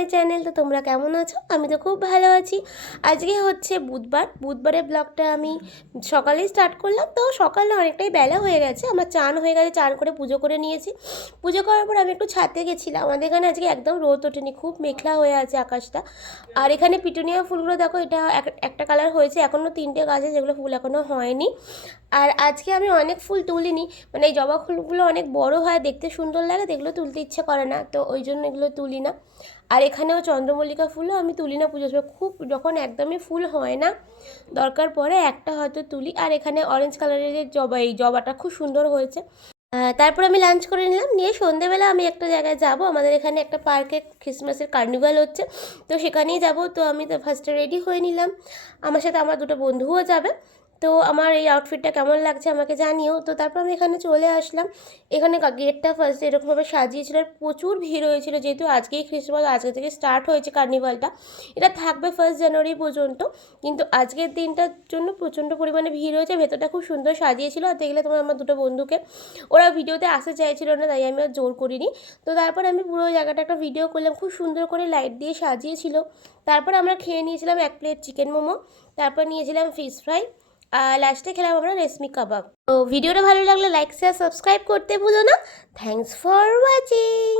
My channel. তো তোমরা কেমন আছো? আমি তো খুব ভালো আছি। আজকে হচ্ছে বুধবারের ব্লগটা আমি সকালেই স্টার্ট করলাম। তো সকালে অনেকটাই বেলা হয়ে গেছে, আমার চান হয়ে গেছে, চান করে পুজো করে নিয়েছি। পুজো করার পর আমি একটু ছাদে গেছিলাম। আমাদের এখানে আজকে একদম রোদ ওঠেনি, খুব মেঘলা হয়ে আছে আকাশটা। আর এখানে পিটুনিয়া ফুলগুলো দেখো, এটা একটা কালার হয়েছে, এখনও 3টে গাছ আছে যেগুলো ফুল এখনও হয়নি। আর আজকে আমি অনেক ফুল তুলিনি, মানে এই জবা ফুলগুলো অনেক বড় হয়, দেখতে সুন্দর লাগে, এগুলো তুলতে ইচ্ছে করে না, তো ওই জন্য এগুলো তুলি না। আর এখানেও চন্দ্রমল্লিকা ফুলও আমি তুলি না পুজোর সময়, খুব যখন একদমই ফুল হয় না, দরকার পড়ে একটা হয়তো তুলি। আর এখানে অরেঞ্জ কালারের যে জবা, এই জবাটা খুব সুন্দর হয়েছে। তারপর আমি লাঞ্চ করে নিলাম, নিয়ে সন্ধেবেলা আমি একটা জায়গায় যাব, আমাদের এখানে একটা পার্কে ক্রিসমাসের কার্নিভাল হচ্ছে, তো সেখানেই যাব। তো আমি তো ফার্স্টে রেডি হয়ে নিলাম, আমার সাথে আমার দুটো বন্ধুও যাবে। তো আমার এই আউটফিটটা কেমন লাগছে আমাকে জানিও। তো তারপর আমি এখানে চলে আসলাম। এখানে গেটটা ফার্স্টে এরকমভাবে সাজিয়েছিল, আর প্রচুর ভিড় হয়েছিল, যেহেতু আজকেই ক্রিসমাস, আজকে থেকে স্টার্ট হয়েছে কার্নিভালটা। এটা থাকবে 1 জানুয়ারি পর্যন্ত, কিন্তু আজকের দিনটার জন্য প্রচণ্ড পরিমাণে ভিড় হয়েছে। ভেতরটা খুব সুন্দর সাজিয়েছিল, আর দেখলে তোমার আমার দুটো বন্ধুকে, ওরা ভিডিওতে আসতে চাইছিল না, তাই আমি আর জোর করিনি। তো তারপর আমি পুরো জায়গাটা একটা ভিডিও করলাম, খুব সুন্দর করে লাইট দিয়ে সাজিয়েছিল। তারপর আমরা খেয়ে নিয়েছিলাম 1 প্লেট চিকেন মোমো, তারপর নিয়েছিলাম ফিশ ফ্রাই, আর লাস্টে খেলাম আমরা রেশমি কাবাব। তো ভিডিওটা ভালো লাগলে লাইক শেয়ার সাবস্ক্রাইব করতে ভুলো না। Thanks for watching.